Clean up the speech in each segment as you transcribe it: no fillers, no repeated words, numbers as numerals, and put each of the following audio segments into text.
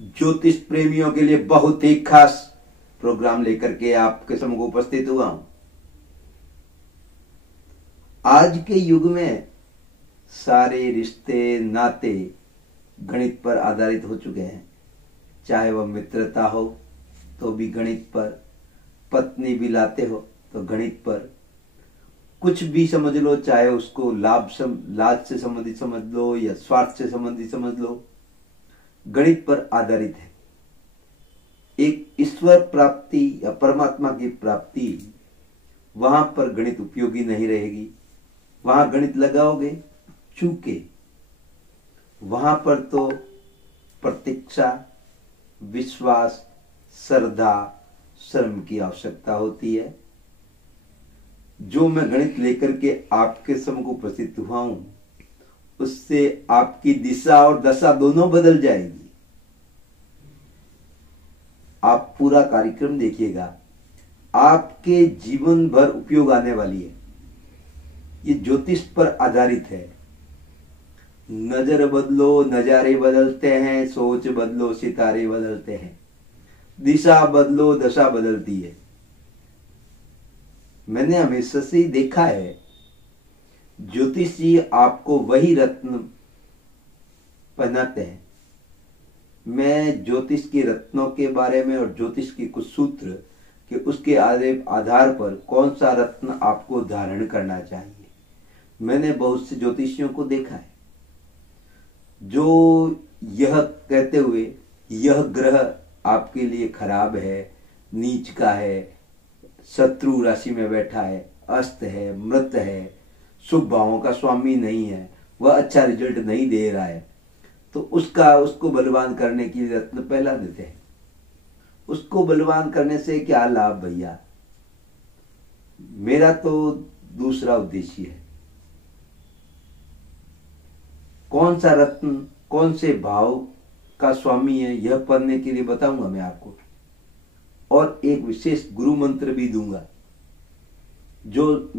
ज्योतिष प्रेमियों के लिए बहुत ही खास प्रोग्राम लेकर के आपके सम्मुख उपस्थित हुआ हूं। आज के युग में सारे रिश्ते नाते गणित पर आधारित हो चुके हैं। चाहे वह मित्रता हो तो भी गणित पर, पत्नी भी लाते हो तो गणित पर, कुछ भी समझ लो, चाहे उसको लाज से संबंधित समझ लो या स्वार्थ से संबंधित समझ लो, गणित पर आधारित है। एक ईश्वर प्राप्ति या परमात्मा की प्राप्ति, वहां पर गणित उपयोगी नहीं रहेगी। वहां गणित लगाओगे चूके, वहां पर तो प्रतीक्षा, विश्वास, श्रद्धा, श्रम की आवश्यकता होती है। जो मैं गणित लेकर के आपके सम्मुख उपस्थित हुआ हूं, उससे आपकी दिशा और दशा दोनों बदल जाएगी। आप पूरा कार्यक्रम देखिएगा, आपके जीवन भर उपयोग आने वाली है। ये ज्योतिष पर आधारित है। नजर बदलो नजारे बदलते हैं, सोच बदलो सितारे बदलते हैं, दिशा बदलो दशा बदलती है। मैंने हमेशा से देखा है, ज्योतिष जी आपको वही रत्न पहनाते हैं। मैं ज्योतिष के रत्नों के बारे में और ज्योतिष के कुछ सूत्र कि उसके आधार पर कौन सा रत्न आपको धारण करना चाहिए, मैंने बहुत से ज्योतिषियों को देखा है जो यह कहते हुए यह ग्रह आपके लिए खराब है, नीच का है, शत्रु राशि में बैठा है, अस्त है, मृत है, शुभ भावों का स्वामी नहीं है, वह अच्छा रिजल्ट नहीं दे रहा है, तो उसको बलवान करने के लिए रत्न पहला देते हैं। उसको बलवान करने से क्या लाभ भैया? मेरा तो दूसरा उद्देश्य है। कौन सा रत्न कौन से भाव का स्वामी है, यह पढ़ने के लिए बताऊंगा मैं आपको। और एक विशेष गुरु मंत्र भी दूंगा, जो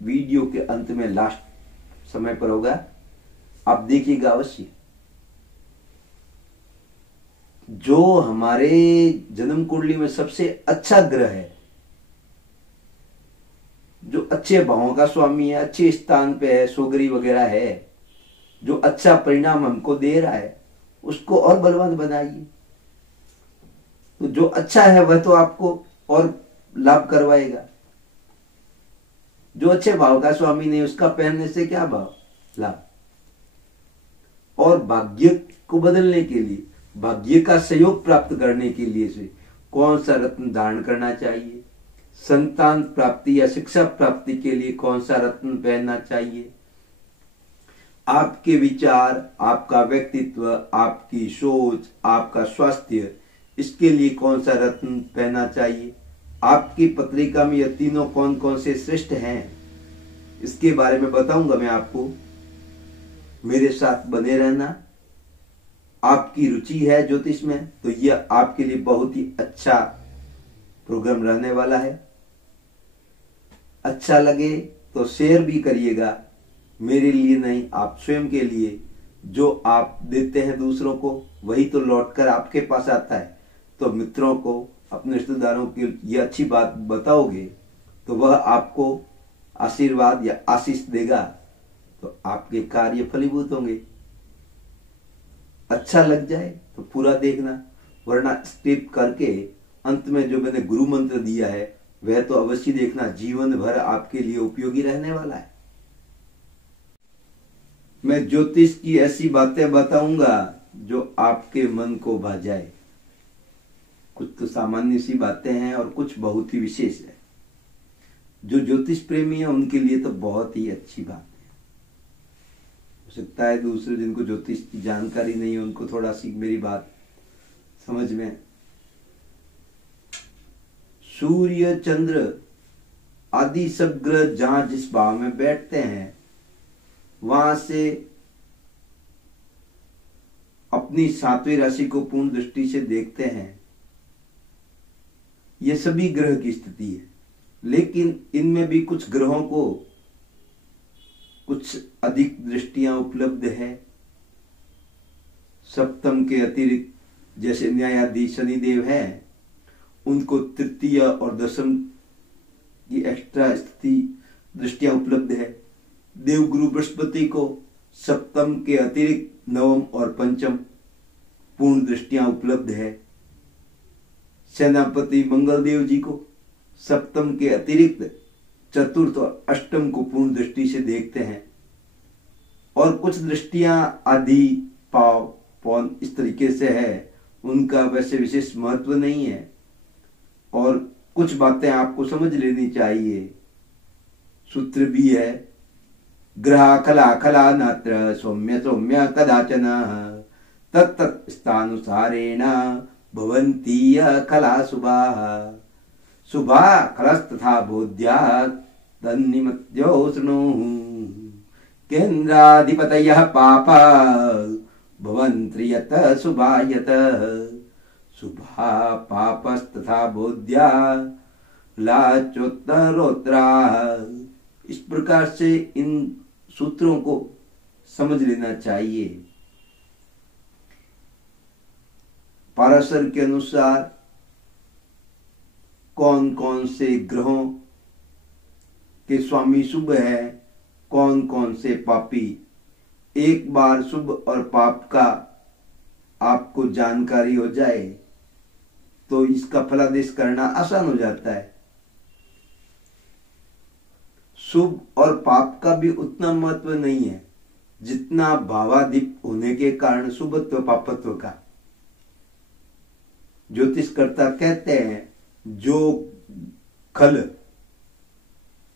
वीडियो के अंत में लास्ट समय पर होगा, आप देखिएगा अवश्य। जो हमारे जन्म कुंडली में सबसे अच्छा ग्रह है, जो अच्छे भावों का स्वामी है, अच्छे स्थान पे है, सोगरी वगैरह है, जो अच्छा परिणाम हमको दे रहा है, उसको और बलवान बनाइए। तो जो अच्छा है वह तो आपको और लाभ करवाएगा। जो अच्छे भाव का स्वामी नहीं, उसका पहनने से क्या भाव लाभ? और भाग्य को बदलने के लिए, भाग्य का सहयोग प्राप्त करने के लिए से कौन सा रत्न धारण करना चाहिए, संतान प्राप्ति या शिक्षा प्राप्ति के लिए कौन सा रत्न पहनना चाहिए, आपके विचार, आपका व्यक्तित्व, आपकी सोच, आपका स्वास्थ्य, इसके लिए कौन सा रत्न पहनना चाहिए, आपकी पत्रिका में यह तीनों कौन कौन से श्रेष्ठ हैं, इसके बारे में बताऊंगा मैं आपको। मेरे साथ बने रहना। आपकी रुचि है ज्योतिष में तो यह आपके लिए बहुत ही अच्छा प्रोग्राम रहने वाला है। अच्छा लगे तो शेयर भी करिएगा, मेरे लिए नहीं, आप स्वयं के लिए। जो आप देते हैं दूसरों को, वही तो लौटकर आपके पास आता है। तो मित्रों को, अपने रिश्तेदारों की ये अच्छी बात बताओगे तो वह आपको आशीर्वाद या आशीष देगा, तो आपके कार्य फलीभूत होंगे। अच्छा लग जाए तो पूरा देखना, वरना स्किप करके अंत में जो मैंने गुरु मंत्र दिया है वह तो अवश्य देखना, जीवन भर आपके लिए उपयोगी रहने वाला है। मैं ज्योतिष की ऐसी बातें बताऊंगा जो आपके मन को भा जाए। कुछ तो सामान्य सी बातें हैं और कुछ बहुत ही विशेष है। जो ज्योतिष प्रेमी है उनके लिए तो बहुत ही अच्छी बात है। हो सकता है दूसरे जिनको ज्योतिष की जानकारी नहीं है उनको थोड़ा सी मेरी बात समझ में। सूर्य, चंद्र आदि सब ग्रह जहां जिस भाव में बैठते हैं, वहां से अपनी 7वीं राशि को पूर्ण दृष्टि से देखते हैं। यह सभी ग्रह की स्थिति है, लेकिन इनमें भी कुछ ग्रहों को कुछ अधिक दृष्टियां उपलब्ध है। सप्तम के अतिरिक्त जैसे न्यायाधीश शनिदेव हैं, उनको तृतीय और दशम की एक्स्ट्रा स्थिति दृष्टियां उपलब्ध है। देवगुरु बृहस्पति को सप्तम के अतिरिक्त नवम और पंचम पूर्ण दृष्टियां उपलब्ध है। सेनापति मंगल देव जी को सप्तम के अतिरिक्त चतुर्थ और अष्टम को पूर्ण दृष्टि से देखते हैं। और कुछ दृष्टियां आदि, पाव, पौन इस तरीके से है, उनका वैसे विशेष महत्व नहीं है। और कुछ बातें आपको समझ लेनी चाहिए। सूत्र भी है, ग्रह खला खला नात्र सौम्य सौम्य कदाचन तत्त स्थानुसारेण भवन्ति खला शुभा शुभा खलस्तथा बोध्या तन्निमत्यो शृणुः केन्द्राधिपतयः पापा भवन्ति यत शुभा यत शुभा पापस्तथा बोध्या लाचोत्तरोत्तरा। इस प्रकार से इन सूत्रों को समझ लेना चाहिए। पाराशर के अनुसार कौन कौन से ग्रहों के स्वामी शुभ है, कौन कौन से पापी, एक बार शुभ और पाप का आपको जानकारी हो जाए तो इसका फलादेश करना आसान हो जाता है। शुभ और पाप का भी उतना महत्व नहीं है जितना भावाधिप होने के कारण शुभत्व पापत्व का। ज्योतिषकर्ता कहते हैं जो खल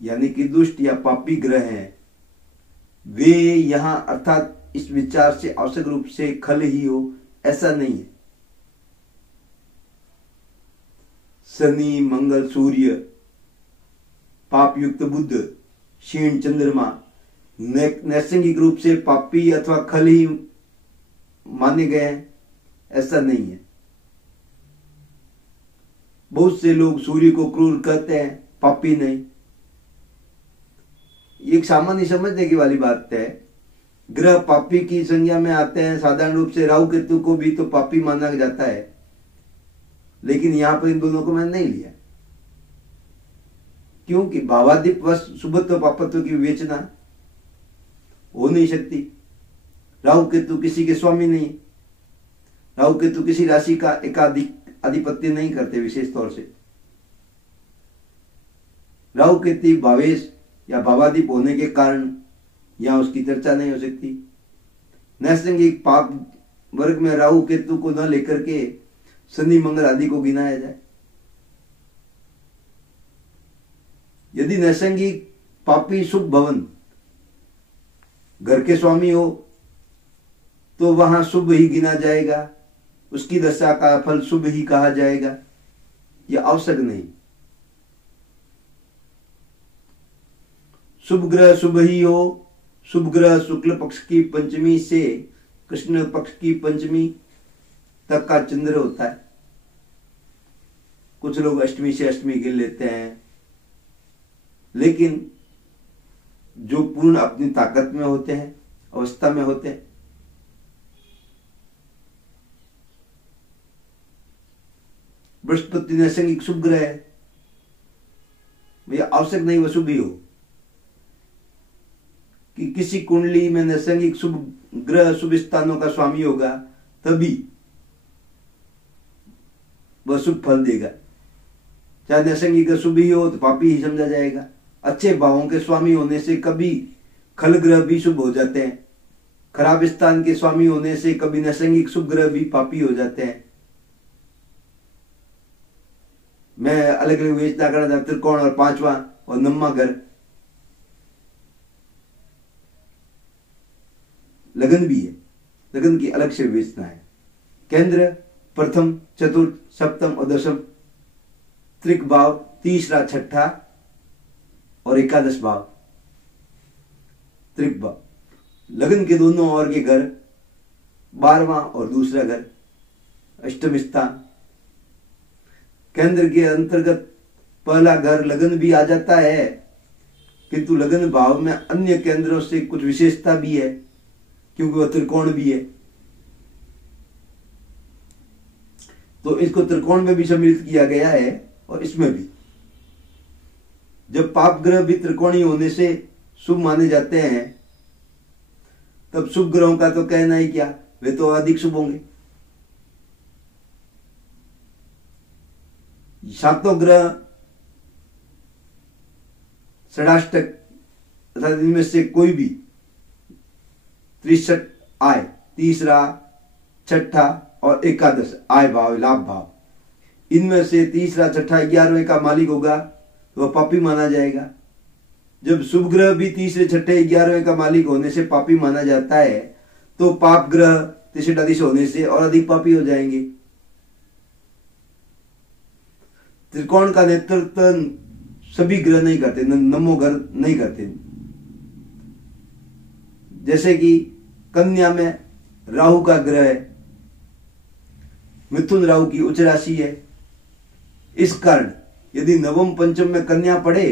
यानी कि दुष्ट या पापी ग्रह हैं, वे यहां अर्थात इस विचार से आवश्यक रूप से खल ही हो ऐसा नहीं है। शनि, मंगल, सूर्य, पाप युक्त बुध, क्षीण चंद्रमा नैसर्गिक रूप से पापी अथवा खल ही माने गए हैं ऐसा नहीं है। बहुत से लोग सूर्य को क्रूर कहते हैं, पापी नहीं। एक सामान्य समझने की वाली बात है। ग्रह पापी की संज्ञा में आते हैं। साधारण रूप से राहु केतु को भी तो पापी माना जाता है, लेकिन यहां पर इन दोनों को मैंने नहीं लिया क्योंकि भावाधिप वश शुभत्व पापत्व की विवेचना हो नहीं सकती। राहु केतु किसी के स्वामी नहीं। राहु केतु किसी राशि का एकाधिक आधिपत्य नहीं करते विशेष तौर से। राहु केतु भावेश या भावाधिप होने के कारण यहां उसकी चर्चा नहीं हो सकती। नैसर्गिक पाप वर्ग में राहु केतु को न लेकर के शनि मंगल आदि को गिनाया जाए। यदि नैसर्गिक पापी शुभ भवन घर के स्वामी हो तो वहां शुभ ही गिना जाएगा, उसकी दशा का फल शुभ ही कहा जाएगा। यह आवश्यक नहीं। शुभ ग्रह शुभ ही हो। शुभ ग्रह शुक्ल पक्ष की पंचमी से कृष्ण पक्ष की पंचमी तक का चंद्र होता है। कुछ लोग अष्टमी से अष्टमी गिन लेते हैं, लेकिन जो पूर्ण अपनी ताकत में होते हैं, अवस्था में होते हैं, बृहस्पति नैसर्गिक शुभ ग्रह है, भैया आवश्यक नहीं वह शुभ ही हो कि किसी कुंडली में नैसर्गिक शुभ ग्रह शुभ स्थानों का स्वामी होगा तभी वह शुभ फल देगा। चाहे नैसर्गिक शुभ ही हो तो पापी ही समझा जाएगा। अच्छे भावों के स्वामी होने से कभी खल ग्रह भी शुभ हो जाते हैं। खराब स्थान के स्वामी होने से कभी नैसर्गिक शुभ ग्रह भी पापी हो जाते हैं। मैं अलग अलग विवेचना करना था, त्रिकोण और पांचवा और नम्मा घर। लगन भी है, लगन की अलग से विवेचना है। केंद्र प्रथम चतुर्थ सप्तम और दशम, त्रिक भाव तीसरा छठा और एकादश भाव। त्रिक भाव लगन के दोनों ओर के घर, 12वां और दूसरा घर, अष्टम स्थान। केंद्र के अंतर्गत पहला घर लगन भी आ जाता है, किंतु लगन भाव में अन्य केंद्रों से कुछ विशेषता भी है क्योंकि वह त्रिकोण भी है। तो इसको त्रिकोण में भी सम्मिलित किया गया है और इसमें भी। जब पाप ग्रह भी त्रिकोणी होने से शुभ माने जाते हैं, तब शुभ ग्रहों का तो कहना ही क्या, वे तो अधिक शुभ होंगे। सातों ग्रह षडाष्टक अर्थात इनमें से कोई भी 63 आय, तीसरा, छठा और एकादश आय भाव, लाभ भाव, इनमें से तीसरा, छठा, 11वें का मालिक होगा तो वह पापी माना जाएगा। जब शुभ ग्रह भी तीसरे, छठे, 11वें का मालिक होने से पापी माना जाता है, तो पाप ग्रह त्रिशताधीश होने से और अधिक पापी हो जाएंगे। त्रिकोण का नेतृत्व सभी ग्रह नहीं करते, नमो ग्रह नहीं करते। जैसे कि कन्या में राहु का ग्रह है, मिथुन राहु की उच्च राशि है। इस कारण यदि नवम पंचम में कन्या पड़े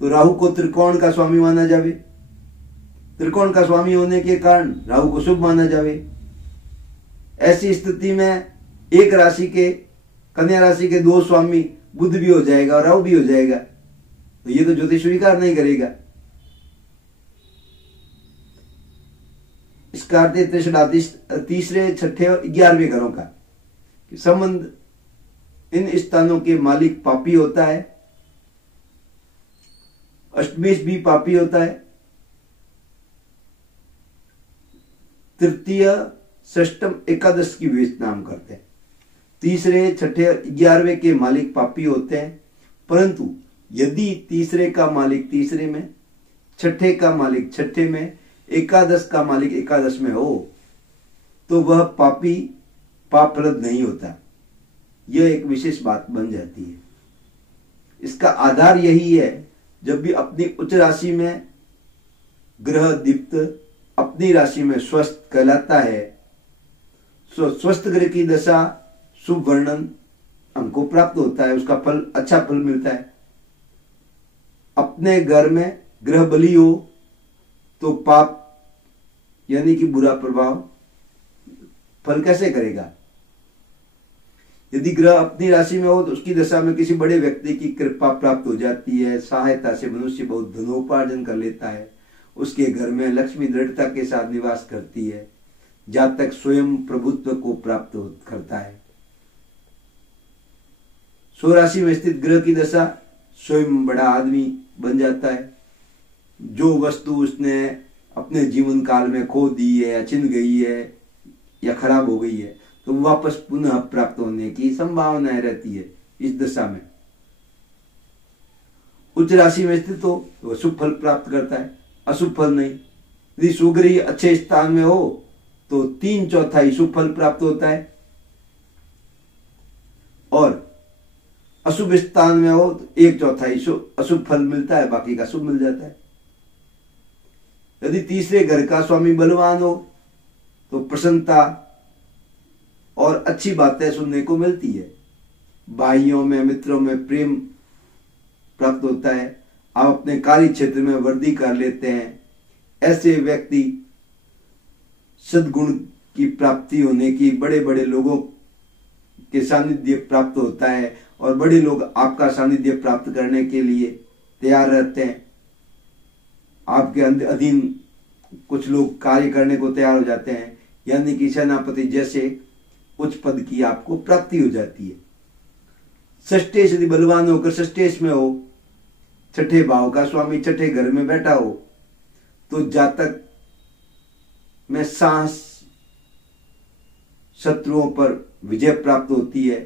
तो राहु को त्रिकोण का स्वामी माना जावे। त्रिकोण का स्वामी होने के कारण राहु को शुभ माना जावे। ऐसी स्थिति में एक राशि के, कन्या राशि के 2 स्वामी बुध भी हो जाएगा और राहु भी हो जाएगा, तो ये तो ज्योतिष स्वीकार नहीं करेगा। इसका अर्थ त्रिशताधीश तीसरे, छठे और 11वें घरों का संबंध, इन स्थानों के मालिक पापी होता है। अष्टमेश भी पापी होता है। तृतीय, षष्टम, एकादश की वे नाम करते हैं। तीसरे, छठे और 11वें के मालिक पापी होते हैं, परंतु यदि तीसरे का मालिक तीसरे में, छठे का मालिक छठे में, एकादश का मालिक एकादश में हो तो वह पापी, पापप्रद नहीं होता। यह एक विशेष बात बन जाती है। इसका आधार यही है, जब भी अपनी उच्च राशि में ग्रह दीप्त अपनी राशि में स्वस्थ कहलाता है, स्वस्थ ग्रह की दशा शुभ वर्णन हमको प्राप्त होता है, उसका फल, अच्छा फल मिलता है। अपने घर में ग्रह बली हो तो पाप यानी कि बुरा प्रभाव फल कैसे करेगा। यदि ग्रह अपनी राशि में हो तो उसकी दशा में किसी बड़े व्यक्ति की कृपा प्राप्त हो जाती है, सहायता से मनुष्य बहुत धनोपार्जन कर लेता है, उसके घर में लक्ष्मी दृढ़ता के साथ निवास करती है, जातक स्वयं प्रभुत्व को प्राप्त करता है। स्वराशि में स्थित ग्रह की दशा स्वयं बड़ा आदमी बन जाता है। जो वस्तु उसने अपने जीवन काल में खो दी है या छिन गई है या खराब हो गई है, तो वापस पुनः प्राप्त होने की संभावना रहती है इस दशा में। उच्च राशि में स्थित हो तो शुभ फल प्राप्त करता है, अशुभ फल नहीं। यदि सुग्रह अच्छे स्थान में हो तो 3/4 शुभ फल प्राप्त होता है, और अशुभ स्थान में हो तो 1/4 अशुभ फल मिलता है, बाकी का शुभ मिल जाता है। यदि तीसरे घर का स्वामी बलवान हो तो प्रसन्नता और अच्छी बातें सुनने को मिलती है। भाइयों में, मित्रों में प्रेम प्राप्त होता है। आप अपने कार्य क्षेत्र में वृद्धि कर लेते हैं। ऐसे व्यक्ति सद्गुण की प्राप्ति होने की, बड़े बड़े लोगों के सानिध्य प्राप्त होता है और बड़े लोग आपका सानिध्य प्राप्त करने के लिए तैयार रहते हैं। आपके अधीन कुछ लोग कार्य करने को तैयार हो जाते हैं, यानी कि सेनापति जैसे उच्च पद की आपको प्राप्ति हो जाती है। षष्ठेश यदि बलवान होकर षष्ठेश में हो, छठे भाव का स्वामी छठे घर में बैठा हो, तो जातक में साहस, शत्रुओं पर विजय प्राप्त होती है,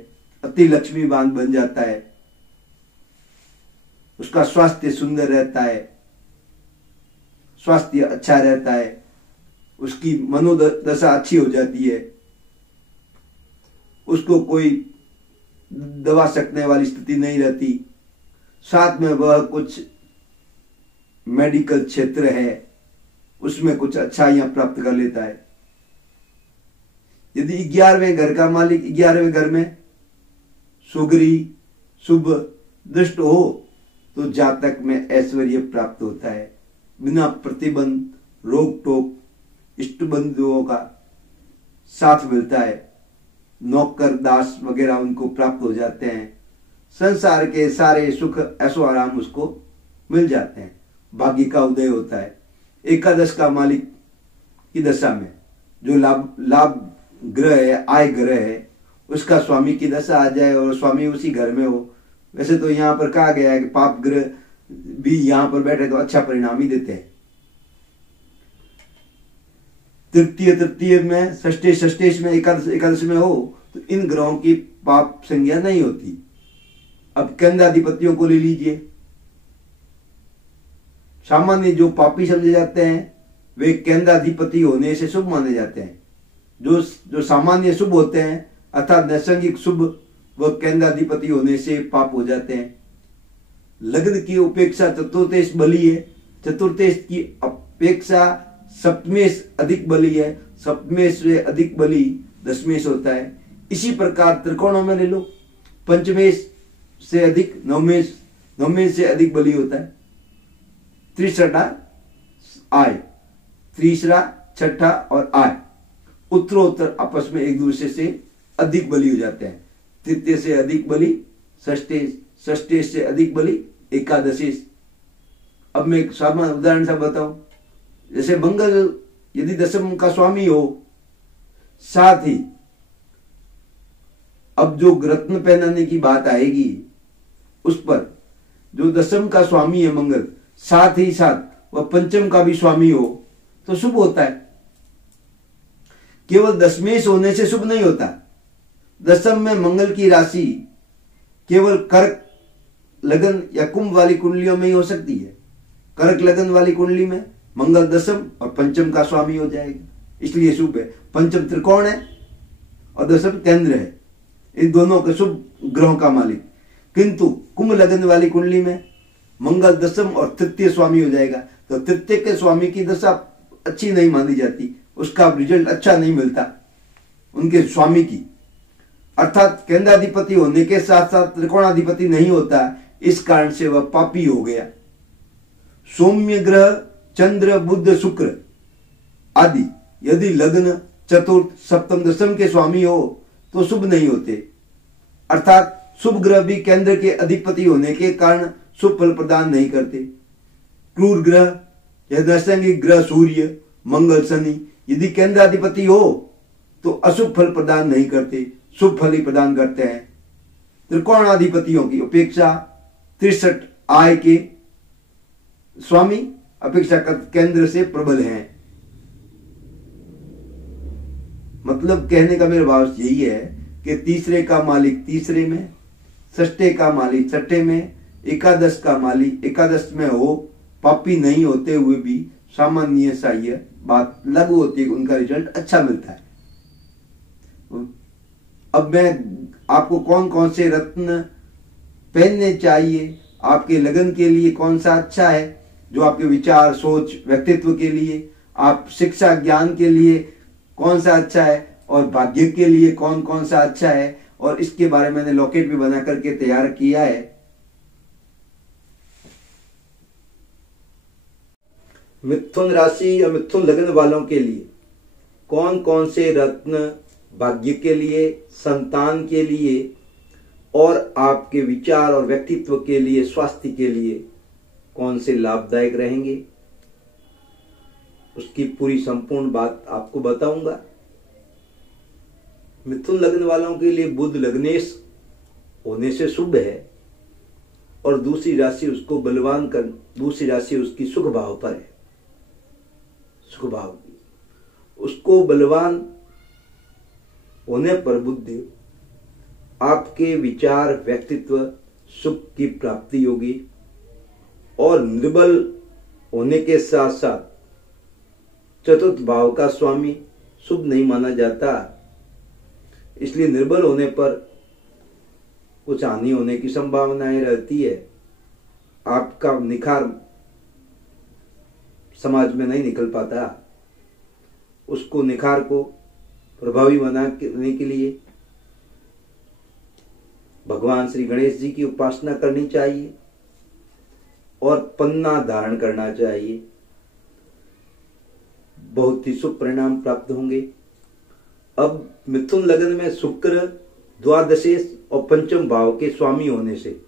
अति लक्ष्मीवान बन जाता है, उसका स्वास्थ्य सुंदर रहता है, स्वास्थ्य अच्छा रहता है, उसकी मनोदशा अच्छी हो जाती है, उसको कोई दबा सकने वाली स्थिति नहीं रहती। साथ में वह कुछ मेडिकल क्षेत्र है उसमें कुछ अच्छाइयां प्राप्त कर लेता है। यदि 11वें घर का मालिक 11वें घर में सुग्री शुभ दृष्ट हो तो जातक में ऐश्वर्य प्राप्त होता है, बिना प्रतिबंध, रोक टोक, इष्ट बंधुओं का साथ मिलता है, नौकर दास वगैरह उनको प्राप्त हो जाते हैं, संसार के सारे सुख ऐसो आराम उसको मिल जाते हैं, भाग्य का उदय होता है। एकादश का मालिक की दशा में जो लाभ ग्रह है, आय ग्रह है, उसका स्वामी की दशा आ जाए और स्वामी उसी घर में हो। वैसे तो यहाँ पर कहा गया है कि पाप ग्रह भी यहाँ पर बैठे तो अच्छा परिणाम ही देते हैं। तृतीय में, षष्टेश में, एकादश में हो तो इन ग्रहों की पाप संज्ञा नहीं होती। अब केंद्राधिपतियों को ले लीजिए। सामान्य जो पापी समझे जाते हैं वे केंद्राधिपति होने से शुभ माने जाते हैं। जो सामान्य शुभ होते हैं अर्थात नैसर्गिक शुभ, वह केंद्राधिपति होने से पाप हो जाते हैं। लग्न की उपेक्षा चतुर्थेश बली है, चतुर्थेश की अपेक्षा सप्तमेश अधिक बली है, सप्तमेश से अधिक बली दशमेश होता है। इसी प्रकार त्रिकोणों में ले लो, पंचमेश से अधिक नवमेश, नवमेश से अधिक बली होता है। त्रिछठा आय, तीसरा छठा और आय उत्तरोत्तर आपस में एक दूसरे से अधिक बली हो जाते हैं। तृतीय से अधिक बली षष्टेश, षष्टेश से अधिक बली एकादशेश। अब मैं एक सामान्य उदाहरण सा बताऊं, जैसे मंगल यदि दशम का स्वामी हो, साथ ही अब जो रत्न पहनाने की बात आएगी उस पर जो दशम का स्वामी है मंगल, साथ ही साथ वह पंचम का भी स्वामी हो तो शुभ होता है। केवल दशमेश होने से शुभ नहीं होता। दशम में मंगल की राशि केवल कर्क लगन या कुंभ वाली कुंडलियों में ही हो सकती है। कर्क लगन वाली कुंडली में मंगल दशम और पंचम का स्वामी हो जाएगा, इसलिए शुभ है। पंचम त्रिकोण है और दशम केंद्र है, इन दोनों के शुभ ग्रहों का मालिक। किंतु कुंभ लगन वाली कुंडली में मंगल दशम और तृतीय स्वामी हो जाएगा, तो तृतीय के स्वामी की दशा अच्छी नहीं मानी जाती, उसका रिजल्ट अच्छा नहीं मिलता उनके स्वामी की। अर्थात केंद्राधिपति होने के साथ साथ त्रिकोणाधिपति नहीं होता, इस कारण से वह पापी हो गया। सौम्य ग्रह चंद्र बुध शुक्र आदि यदि लग्न चतुर्थ सप्तम दशम के स्वामी हो तो शुभ नहीं होते। अर्थात शुभ ग्रह भी केंद्र के अधिपति होने के कारण शुभ फल प्रदान नहीं करते। क्रूर ग्रह या नैसर्गिक ग्रह सूर्य मंगल शनि यदि केंद्राधिपति हो तो अशुभ फल प्रदान नहीं करते, शुभ फल ही प्रदान करते हैं। त्रिकोणाधिपतियों की अपेक्षा 63 आय के स्वामी अपेक्षाकृत केंद्र से प्रबल हैं। मतलब कहने का मेरा भाव यही है कि तीसरे का मालिक तीसरे में, षष्ठे का मालिक छठे में, एकादश का मालिक एकादश में हो, पापी नहीं होते हुए भी सामान्य सा यह बात लागू होती है, उनका रिजल्ट अच्छा मिलता है। अब मैं आपको कौन कौन से रत्न पहनने चाहिए, आपके लगन के लिए कौन सा अच्छा है, जो आपके विचार सोच व्यक्तित्व के लिए, आप शिक्षा ज्ञान के लिए कौन सा अच्छा है, और भाग्य के लिए कौन कौन सा अच्छा है, और इसके बारे में मैंने लॉकेट भी बना करके तैयार किया है। मिथुन राशि या मिथुन लगन वालों के लिए कौन कौन से रत्न भाग्य के लिए, संतान के लिए और आपके विचार और व्यक्तित्व के लिए, स्वास्थ्य के लिए कौन से लाभदायक रहेंगे, उसकी पूरी संपूर्ण बात आपको बताऊंगा। मिथुन लगन वालों के लिए बुध लग्नेश होने से शुभ है और दूसरी राशि उसको बलवान कर, दूसरी राशि उसकी सुख भाव पर है। सुख भाव उसको बलवान होने पर बुद्धि, आपके विचार व्यक्तित्व सुख की प्राप्ति होगी। और निर्बल होने के साथ साथ चतुर्थ भाव का स्वामी शुभ नहीं माना जाता, इसलिए निर्बल होने पर कुछ हानि होने की संभावनाएं रहती है। आपका निखार समाज में नहीं निकल पाता, उसको निखार को प्रभावी बनाने के लिए भगवान श्री गणेश जी की उपासना करनी चाहिए और पन्ना धारण करना चाहिए। बहुत ही शुभ परिणाम प्राप्त होंगे। अब मिथुन लग्न में शुक्र द्वादशेश और पंचम भाव के स्वामी होने से,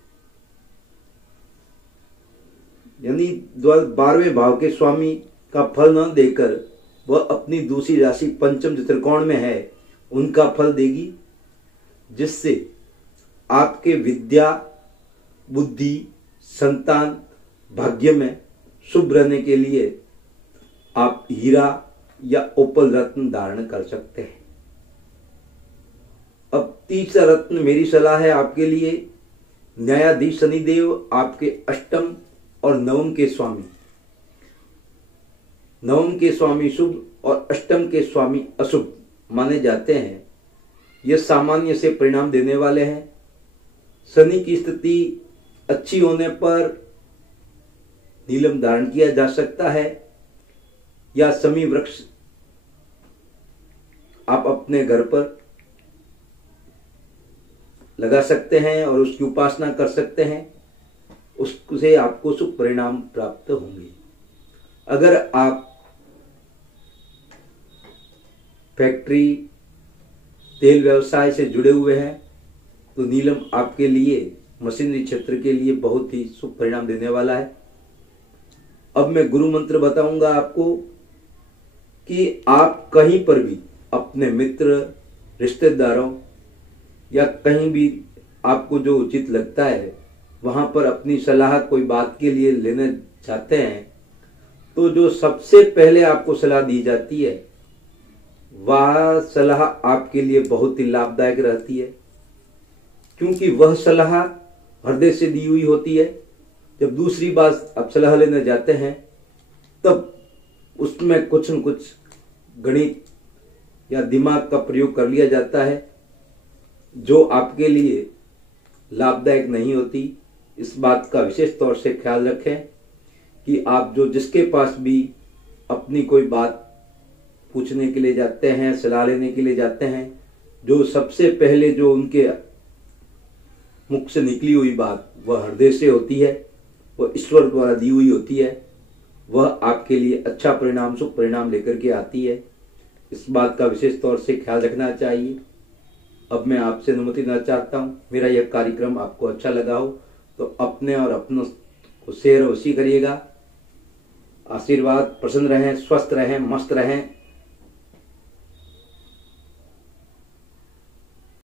यानी 12वें भाव के स्वामी का फल न देकर वह अपनी दूसरी राशि पंचम त्रिकोण में है उनका फल देगी, जिससे आपके विद्या, बुद्धि, संतान, भाग्य में शुभ रहने के लिए आप हीरा या ओपल रत्न धारण कर सकते हैं। अब तीसरा रत्न मेरी सलाह है आपके लिए, न्यायाधीश शनिदेव आपके अष्टम और नवम के स्वामी। नवम के स्वामी शुभ और अष्टम के स्वामी अशुभ माने जाते हैं। यह सामान्य से परिणाम देने वाले हैं। शनि की स्थिति अच्छी होने पर नीलम धारण किया जा सकता है या शमी वृक्ष आप अपने घर पर लगा सकते हैं और उसकी उपासना कर सकते हैं, उससे आपको शुभ परिणाम प्राप्त होंगे। अगर आप फैक्ट्री, तेल व्यवसाय से जुड़े हुए हैं तो नीलम आपके लिए, मशीनरी क्षेत्र के लिए बहुत ही शुभ परिणाम देने वाला है। अब मैं गुरु मंत्र बताऊंगा आपको कि आप कहीं पर भी अपने मित्र, रिश्तेदारों या कहीं भी आपको जो उचित लगता है वहां पर अपनी सलाह कोई बात के लिए लेना चाहते हैं तो जो सबसे पहले आपको सलाह दी जाती है वह सलाह आपके लिए बहुत ही लाभदायक रहती है, क्योंकि वह सलाह हृदय से दी हुई होती है। जब दूसरी बार आप सलाह लेने जाते हैं तब उसमें कुछ न कुछ गणित या दिमाग का प्रयोग कर लिया जाता है जो आपके लिए लाभदायक नहीं होती। इस बात का विशेष तौर से ख्याल रखें कि आप जो जिसके पास भी अपनी कोई बात पूछने के लिए जाते हैं, सलाह लेने के लिए जाते हैं, जो सबसे पहले जो उनके मुख से निकली हुई बात वह हृदय से होती है, वह ईश्वर द्वारा दी हुई होती है, वह आपके लिए अच्छा परिणाम, शुभ परिणाम लेकर के आती है। इस बात का विशेष तौर से ख्याल रखना चाहिए। अब मैं आपसे अनुमति लेना चाहता हूँ, मेरा यह कार्यक्रम आपको अच्छा लगा हो तो अपने और अपनों को शेयर अवश्य करिएगा। आशीर्वाद, प्रसन्न रहें, स्वस्थ रहें, मस्त रहें।